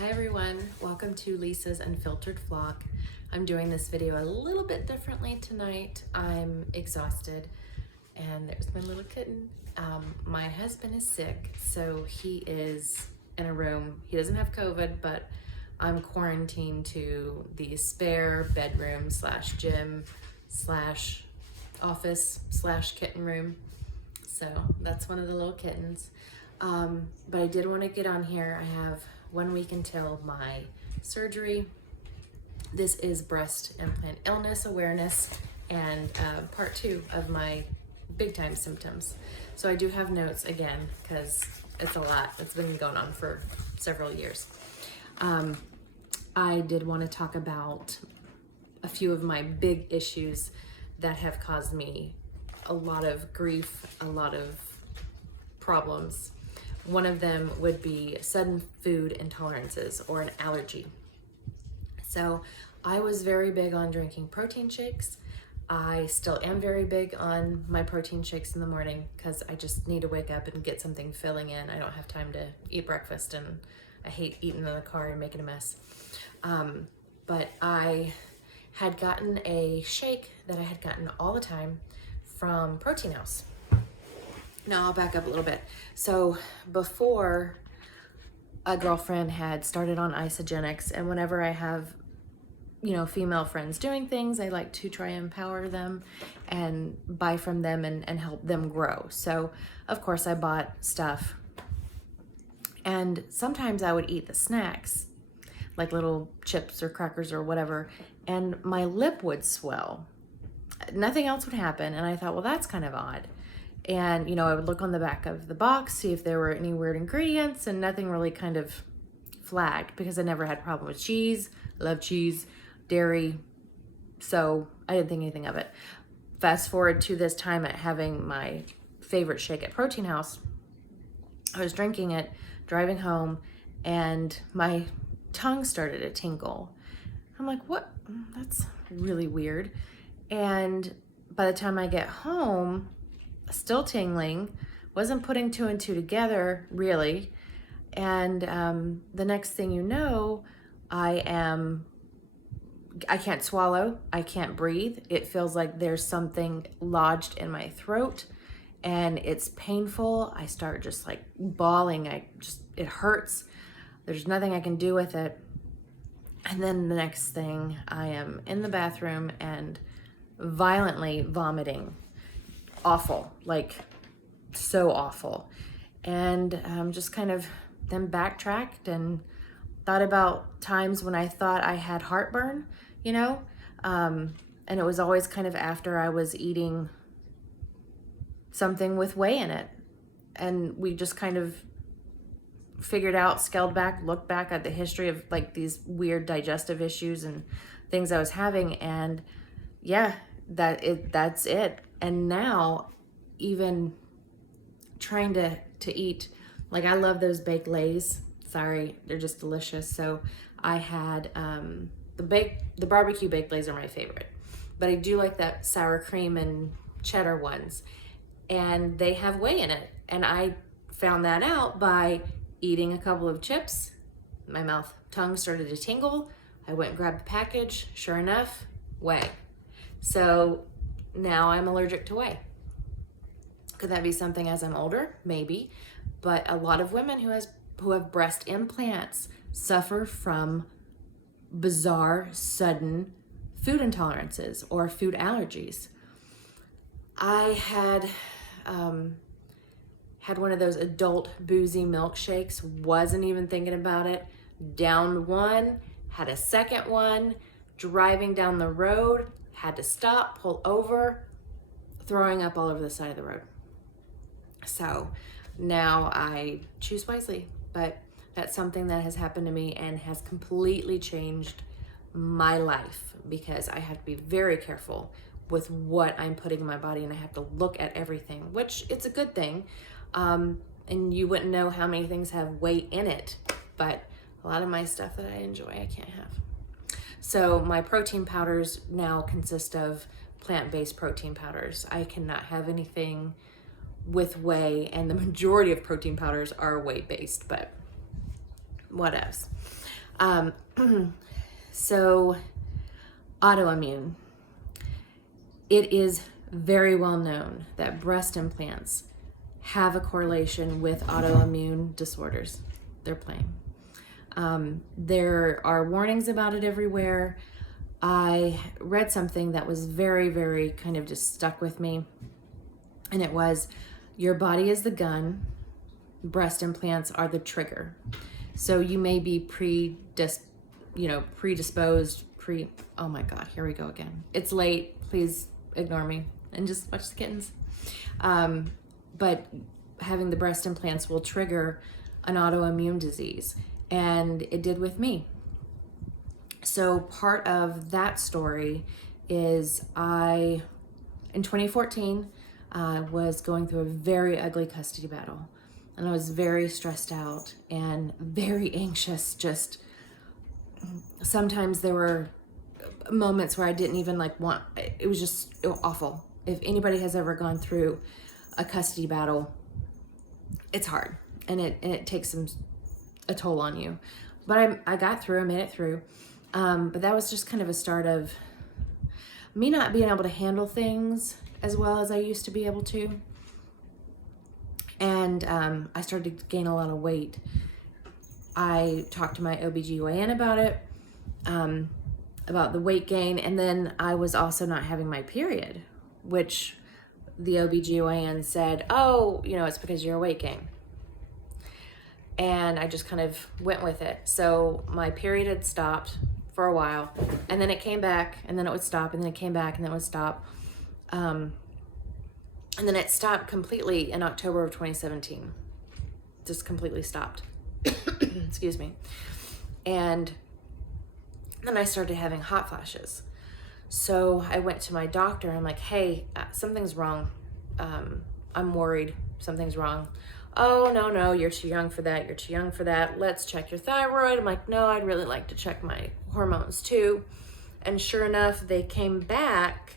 Hi everyone, welcome to Lisa's Unfiltered Vlog. I'm doing this video a little bit differently tonight. I'm exhausted and there's my little kitten. My husband is sick, so he is in a room. He doesn't have COVID, but I'm quarantined to the spare bedroom slash gym slash office slash kitten room. So that's one of the little kittens. But I did want to get on here. I have 1 week until my surgery. This is breast implant illness awareness and part 2 of my big time symptoms. So I do have notes again because it's a lot. It's been going on for several years. I did want to talk about a few of my big issues that have caused me a lot of grief, a lot of problems. One of them would be sudden food intolerances or an allergy. So I was very big on drinking protein shakes. I still am very big on my protein shakes in the morning because I just need to wake up and get something filling in. I don't have time to eat breakfast and I hate eating in the car and making a mess. But I had gotten a shake that I had gotten all the time from Protein House. Now I'll back up a little bit. So before, a girlfriend had started on isogenics, and whenever I have, female friends doing things, I like to try and empower them and buy from them and help them grow. So of course I bought stuff, and sometimes I would eat the snacks, like little chips or crackers or whatever, and my lip would swell. Nothing else would happen, and I thought, well, that's kind of odd. And, I would look on the back of the box, see if there were any weird ingredients, and nothing really kind of flagged because I never had a problem with cheese. I love cheese, dairy, so I didn't think anything of it. Fast forward to this time at having my favorite shake at Protein House. I was drinking it, driving home, and my tongue started to tingle. I'm like, what? That's really weird. And by the time I get home, still tingling, wasn't putting 2 and 2 together really. And the next thing you know, I can't swallow, I can't breathe. It feels like there's something lodged in my throat and it's painful. I start just like bawling. It hurts. There's nothing I can do with it. And then the next thing, I am in the bathroom and violently vomiting. Awful, like so awful. And just kind of then backtracked and thought about times when I thought I had heartburn, and it was always kind of after I was eating something with whey in it. And we just kind of figured out, scaled back, looked back at the history of like these weird digestive issues and things I was having, and yeah, that's it. And now even trying to eat, like I love those baked Lays. Sorry, they're just delicious. So I had the barbecue baked Lays are my favorite, but I do like that sour cream and cheddar ones, and they have whey in it. And I found that out by eating a couple of chips. My tongue started to tingle. I went and grabbed the package. Sure enough, whey. So now I'm allergic to whey. Could that be something as I'm older? Maybe. But a lot of women who have breast implants suffer from bizarre, sudden food intolerances or food allergies. I had one of those adult boozy milkshakes, wasn't even thinking about it, downed one, had a second one, driving down the road, had to stop, pull over, throwing up all over the side of the road. So now I choose wisely, but that's something that has happened to me and has completely changed my life because I have to be very careful with what I'm putting in my body, and I have to look at everything, which it's a good thing. And you wouldn't know how many things have weight in it, but a lot of my stuff that I enjoy, I can't have. So my protein powders now consist of plant-based protein powders. I cannot have anything with whey, and the majority of protein powders are whey-based, but whatevs. So autoimmune. It is very well known that breast implants have a correlation with autoimmune disorders. They're plain. There are warnings about it everywhere. I read something that was very, very kind of just stuck with me. And it was, your body is the gun, breast implants are the trigger. So you may be predisposed, oh my God, here we go again. It's late, please ignore me and just watch the kittens. But having the breast implants will trigger an autoimmune disease, and it did with me. So part of that story is in 2014, I was going through a very ugly custody battle, and I was very stressed out and very anxious. Just sometimes there were moments where I didn't even it was just awful. If anybody has ever gone through a custody battle, it's hard, and it takes a toll on you. But I got through, I made it through. But that was just kind of a start of me not being able to handle things as well as I used to be able to. And I started to gain a lot of weight. I talked to my OBGYN about it, about the weight gain, and then I was also not having my period, which the OBGYN said, oh, it's because you're a weight gain. And I just kind of went with it. So my period had stopped for a while, and then it came back, and then it would stop, and then it came back, and then it would stop. And then it stopped completely in October of 2017. Just completely stopped. Excuse me. And then I started having hot flashes. So I went to my doctor. I'm like, hey, something's wrong. I'm worried. Something's wrong. Oh, no, you're too young for that. You're too young for that. Let's check your thyroid. I'm like, no, I'd really like to check my hormones too. And sure enough, they came back.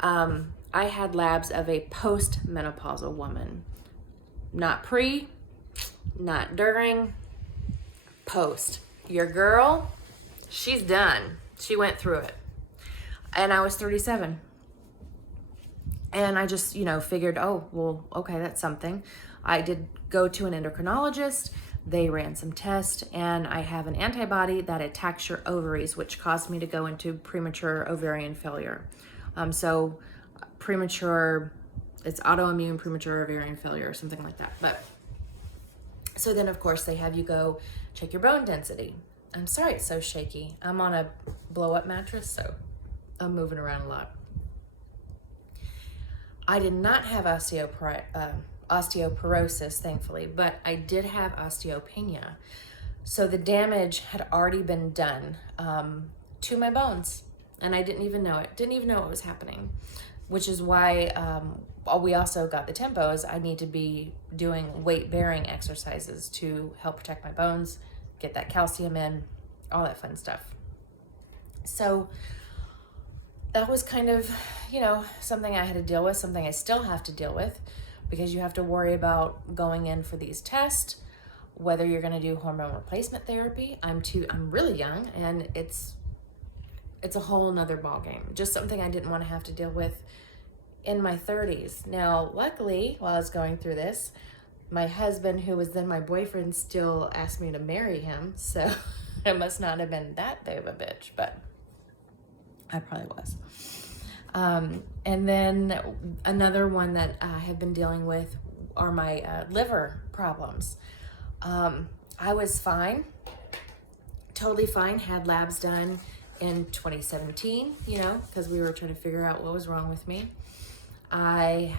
I had labs of a post-menopausal woman. Not pre, not during, post. Your girl, she's done. She went through it. And I was 37. And I just, figured, oh, well, okay, that's something. I did go to an endocrinologist. They ran some tests, and I have an antibody that attacks your ovaries, which caused me to go into premature ovarian failure. So premature, it's autoimmune premature ovarian failure or something like that. But so then, of course, they have you go check your bone density. I'm sorry it's so shaky. I'm on a blow-up mattress, so I'm moving around a lot. I did not have osteoporosis, thankfully, but I did have osteopenia. So the damage had already been done to my bones, and I didn't even know it. Didn't even know what was happening, which is why we also got the tempos. I need to be doing weight-bearing exercises to help protect my bones, get that calcium in, all that fun stuff. So that was kind of, something I had to deal with, something I still have to deal with, because you have to worry about going in for these tests, whether you're going to do hormone replacement therapy. I'm really young, and it's a whole nother ballgame. Just something I didn't want to have to deal with in my 30s. Now, luckily, while I was going through this, my husband, who was then my boyfriend, still asked me to marry him. So it must not have been that big of a bitch, but I probably was. And then another one that I have been dealing with are my liver problems. I was fine, totally fine, had labs done in 2017, because we were trying to figure out what was wrong with me. I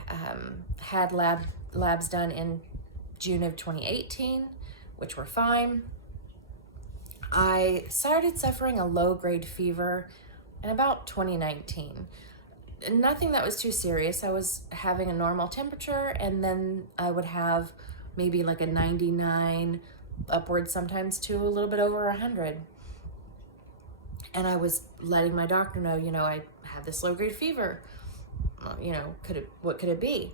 had labs done in June of 2018, which were fine. I started suffering a low-grade fever in about 2019. Nothing that was too serious. I was having a normal temperature, and then I would have maybe like a 99, upwards sometimes to a little bit over 100. And I was letting my doctor know, I have this low-grade fever. What could it be?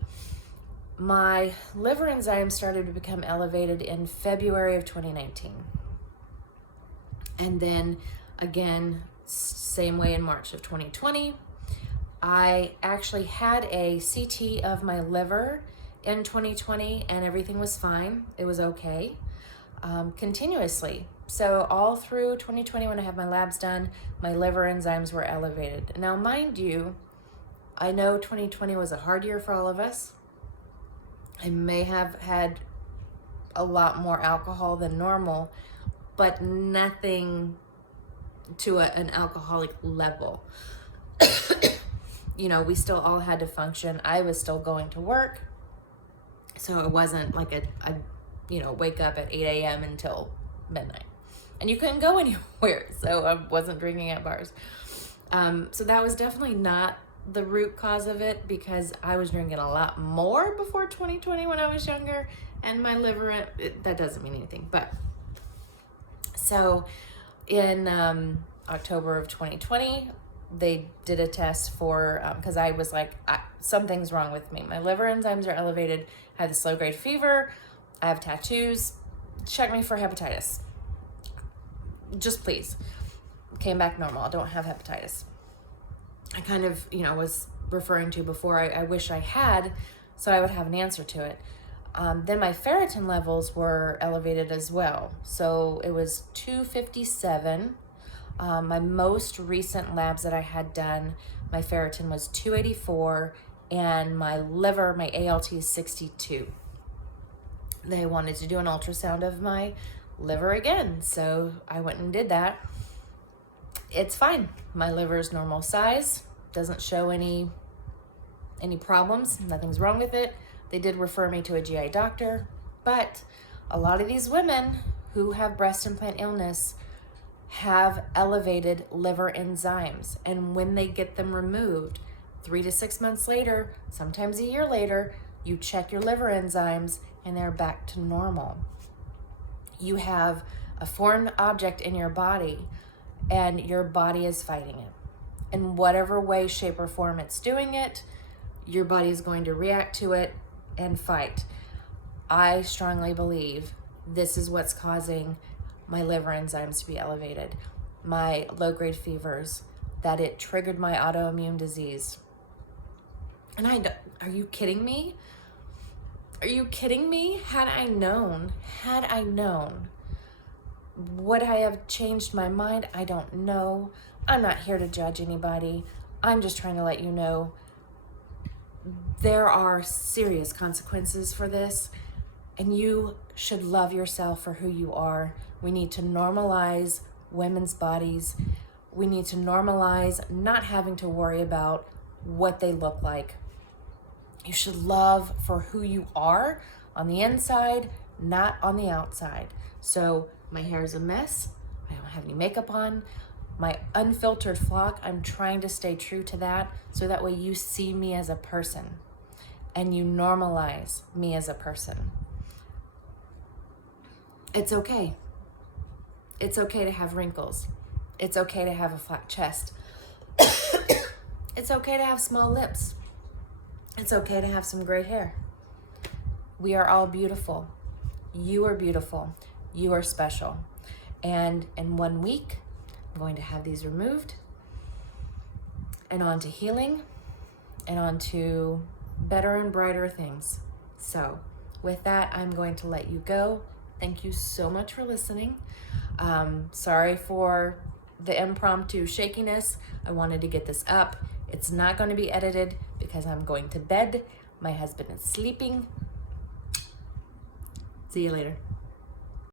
My liver enzymes started to become elevated in February of 2019. And then again, same way in March of 2020, I actually had a CT of my liver in 2020 and everything was fine. It was okay, continuously. So all through 2020, when I had my labs done, my liver enzymes were elevated. Now, mind you, I know 2020 was a hard year for all of us. I may have had a lot more alcohol than normal, but nothing to an alcoholic level. You know, we still all had to function. I was still going to work. So it wasn't like I wake up at 8 a.m. until midnight. And you couldn't go anywhere. So I wasn't drinking at bars. So that was definitely not the root cause of it, because I was drinking a lot more before 2020 when I was younger. And my liver, that doesn't mean anything. But so in October of 2020, they did a test for, because I was like, something's wrong with me. My liver enzymes are elevated. I have this low-grade fever. I have tattoos. Check me for hepatitis. Just please. Came back normal. I don't have hepatitis. I kind of, was referring to before, I wish I had, so I would have an answer to it. Then my ferritin levels were elevated as well. So it was 257. My most recent labs that I had done, my ferritin was 284, and my liver, my ALT is 62. They wanted to do an ultrasound of my liver again, so I went and did that. It's fine. My liver is normal size, doesn't show any problems, nothing's wrong with it. They did refer me to a GI doctor, but a lot of these women who have breast implant illness have elevated liver enzymes, and when they get them removed 3 to 6 months later, sometimes a year later, you check your liver enzymes and they're back to normal. You have a foreign object in your body and your body is fighting it. In whatever way, shape, or form it's doing it, your body is going to react to it and fight. I strongly believe this is what's causing my liver enzymes to be elevated, my low-grade fevers, that it triggered my autoimmune disease. And are you kidding me? Are you kidding me? Had I known, would I have changed my mind? I don't know. I'm not here to judge anybody. I'm just trying to let you know there are serious consequences for this, and you should love yourself for who you are. We need to normalize women's bodies. We need to normalize not having to worry about what they look like. You should love for who you are on the inside, not on the outside. So my hair is a mess. I don't have any makeup on. My unfiltered flock, I'm trying to stay true to that, so that way you see me as a person and you normalize me as a person. It's okay. It's okay to have wrinkles. It's okay to have a flat chest. It's okay to have small lips. It's okay to have some gray hair. We are all beautiful. You are beautiful. You are special. And in 1 week, I'm going to have these removed and on to healing and on to better and brighter things. So with that, I'm going to let you go. Thank you so much for listening. Sorry for the impromptu shakiness. I wanted to get this up. It's not going to be edited because I'm going to bed. My husband is sleeping. See you later.